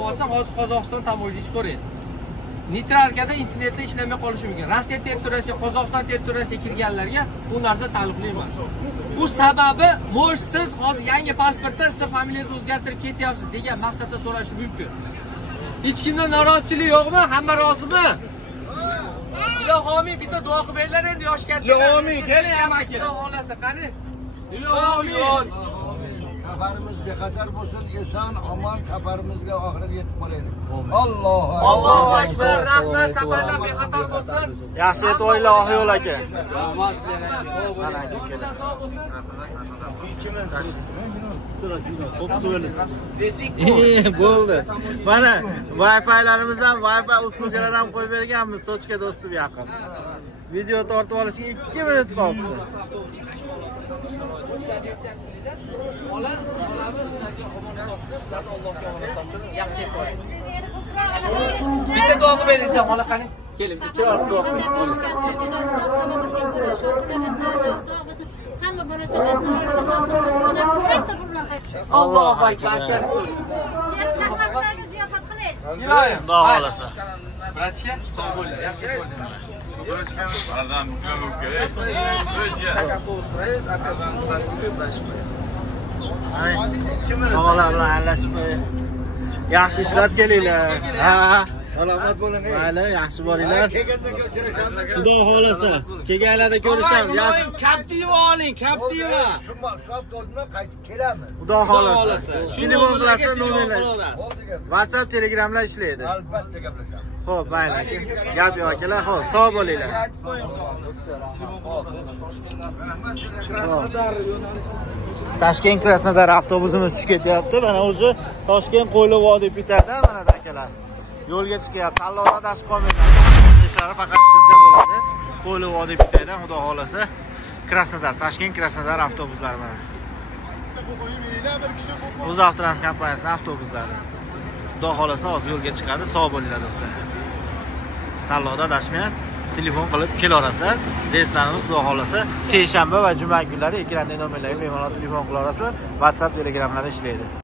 olib olsam, hozir Qozog'iston tamoyilchisi so'raydi. Neytralkada internetda ishlamay qolishi mumkin. Rossiya territoriyasiga, Qozog'iston territoriyasiga kirganlarga bu narsa taalluqli emas. Bu sababi siz hozir yangi pasportda siz familiyangizni o'zgartirib ketyapsiz degan maqsadda so'rashi mumkin. Hech kimda norozichilik yo'qmi? Hamma rozimi? Iloh omin, bitta duo qilinglar endi yosh kattalar. Iloh omin, keling amaki. Xudo xolasa qani? Iloh omin. Safarimiz bexatar bo'lsin, eson, omon safarimizga oxiriga yetib boraylik. Allohu akbar. Rahmat, safarlar bexatar bo'lsin. Yaxshi to'ylar oq yo'l aka. Rahmat sizlarga. Bo'ldi. Mana Wi-Fi'larimiz ham, Wi-Fi uslugalar ham qo'yib berganmiz, tochka do'stim yaqin. Video tortib olishga 2 minut qoldi. Bitta duo qilib beringlar, mola qani. Keling, chiroyli duo qiling. Hamma bola-chaqasini katta burlar qaytdi. Allohu akbar. Rahmatlarga ziyofat qiling. Xudo xolasa. Bratcha, sog' bo'linglar, yaxshi bo'linglar. Tog'alar bilan aralashmay yaxshi ishlab kelinglar. Ha. salomat bo'ling. Mayli, yaxshi bo'linglar. Kelganda ko'rishamiz. Xudo xolasa. Kelganlarda ko'rishamiz. Captiva oling, Captiva. Shop to'lma qaytib kelamiz. Xudo xolasa. Telefon qilasiz, nomerlar. WhatsApp, Telegramlar ishlaydi. Albatta gaplashamiz. Xo'p, mayli. Gap yo'q akalar. Xo'p, sog' bo'linglar. Toshkent Krasnodar avtobusimiz tushib ketyapti. Mana o'sha Toshkent Qo'yliq vodiy bitadi mana akalar. Yo'lga chiqyapti. Tanlovda dash qolmaydi. Ishlari faqat bizda bo'ladi. Qo'yliq vodiy bitadi, xudo xolasa. Krasnodar, Toshkent Krasnodar avtobuslari mana. O'zavtrans kompaniyasining avtobuslari. Xudo xolasa hozir yo'lga chiqadi. Sog' bo'linglar do'stlar. Tanlovda adashmaysiz. Telefon qilib kelaverasizlar. Reyslarimiz xudo xolasa seshanba va juma kunlari ekranda nomerlarga bemalol telefon qilaverasizlar. WhatsApp, Telegramlar ishlaydi.